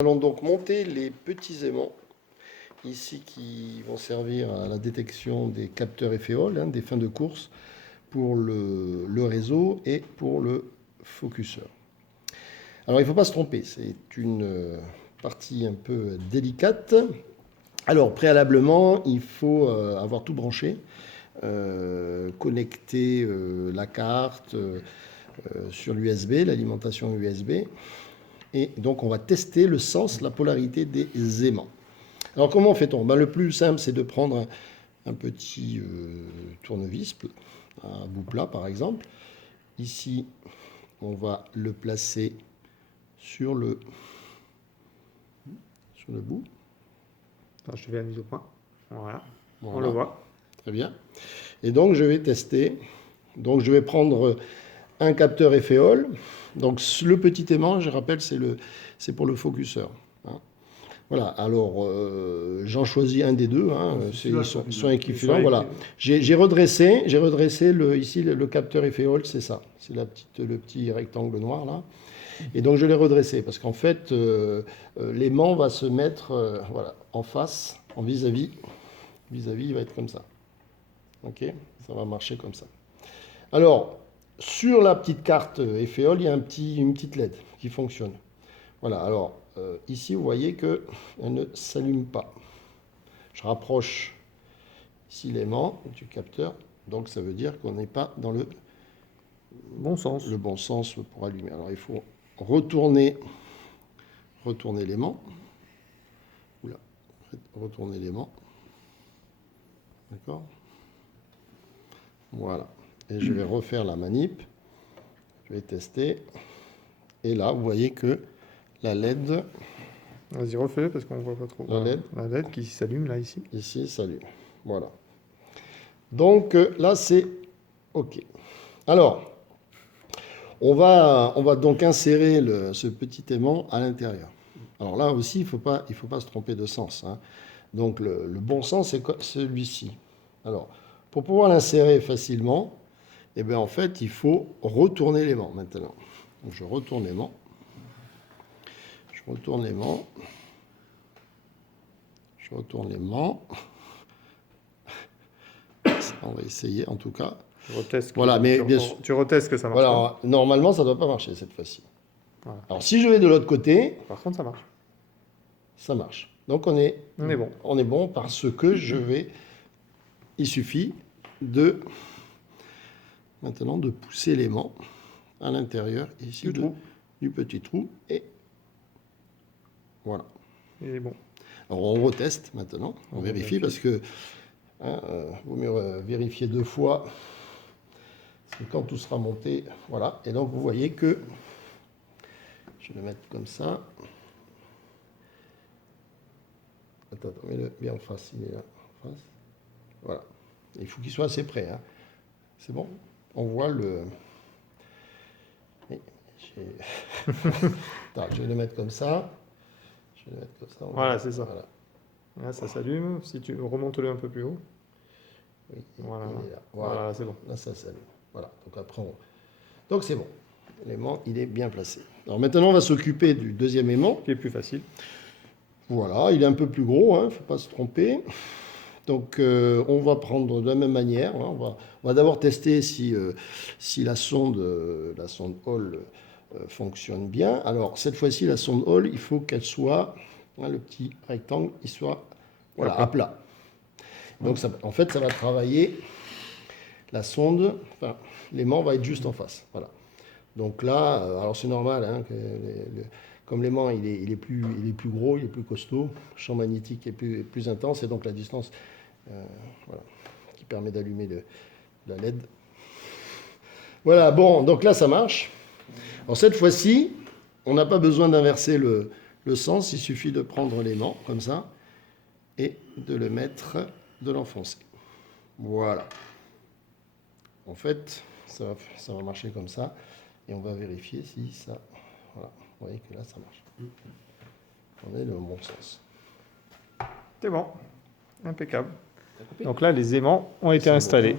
Nous allons donc monter les petits aimants ici qui vont servir à la détection des capteurs FEOL, des fins de course pour le réseau et pour le focuseur. Alors il ne faut pas se tromper, c'est une partie un peu délicate. Alors préalablement, il faut avoir tout branché, connecter la carte sur l'USB, l'alimentation USB. Et donc, on va tester le sens, la polarité des aimants. Alors, comment fait-on? Le plus simple, c'est de prendre un petit tournevis, à bout plat par exemple. Ici, on va le placer sur le bout. Alors, je vais à la mise au point. Voilà. On le voit. Très bien. Et donc, je vais tester. Donc, je vais prendre un capteur FEOL. Donc, le petit aimant, je rappelle, c'est pour le focuseur. Voilà, alors j'en choisis un des deux, ils sont équivalents. Voilà. J'ai redressé ici le capteur FEOL, c'est ça, c'est le petit rectangle noir là. Et donc je l'ai redressé parce qu'en fait l'aimant va se mettre voilà, en face, en vis-à-vis, il va être comme ça. Ok, ça va marcher comme ça. Alors sur la petite carte FEOL, il y a une petite LED qui fonctionne. Voilà, alors ici, vous voyez qu'elle ne s'allume pas. Je rapproche ici l'aimant du capteur, donc ça veut dire qu'on n'est pas dans le bon sens pour allumer. Alors il faut retourner l'aimant. Oula, retourner l'aimant. D'accord? Voilà. Et je vais refaire la manip. Je vais tester. Et là, vous voyez que la LED... Vas-y, refais parce qu'on ne voit pas trop. La LED qui s'allume là, ici. Ici, s'allume. Voilà. Donc là, c'est OK. Alors, on va donc insérer ce petit aimant à l'intérieur. Alors là aussi, il faut pas se tromper de sens. Donc le bon sens, c'est celui-ci. Alors, pour pouvoir l'insérer facilement, eh bien, en fait, il faut retourner l'aimant maintenant. Donc, je retourne l'aimant. On va essayer en tout cas. Voilà, mais tu retestes que ça marche. Voilà, pas. Normalement, ça ne doit pas marcher cette fois-ci. Voilà. Alors, si je vais de l'autre côté... Par contre, ça marche. Ça marche. Donc, on est bon. On est bon parce que il suffit maintenant de pousser l'aimant à l'intérieur ici du petit trou. Et voilà. Il est bon. Alors, on reteste maintenant. On vérifie parce que vaut mieux vérifier deux fois. Parce que quand tout sera monté, voilà. Et donc, vous voyez que je vais le mettre comme ça. Attends, mets-le bien en face. Il est là, en face. Voilà. Il faut qu'il soit assez près. C'est bon? On voit le... Attends, je vais le mettre comme ça. Voilà, c'est ça. Voilà. Là, ça s'allume. Si tu remontes-le un peu plus haut. Oui, voilà. Il est là. Voilà, c'est bon. Là, ça s'allume. Voilà. Donc après, donc c'est bon. L'aimant, il est bien placé. Alors maintenant, on va s'occuper du deuxième aimant. Qui est plus facile. Voilà, il est un peu plus gros, il ne faut pas se tromper. Donc on va prendre de la même manière. On va d'abord tester si la sonde Hall fonctionne bien. Alors cette fois-ci, la sonde Hall, il faut qu'elle soit, le petit rectangle, il soit à plat. Donc en fait, ça va travailler la sonde, l'aimant va être juste en face. Voilà. Donc là, alors c'est normal, comme l'aimant il est plus gros, il est plus costaud, le champ magnétique est plus intense, et donc la distance voilà, qui permet d'allumer la LED. Voilà, bon, donc là ça marche. Alors cette fois-ci, on n'a pas besoin d'inverser le sens, il suffit de prendre l'aimant comme ça et de l'enfoncer. Voilà. En fait, ça va marcher comme ça, et on va vérifier si ça... Voilà, vous voyez que là ça marche. On est dans le bon sens. C'est bon, impeccable. Donc là, les aimants ont été installés.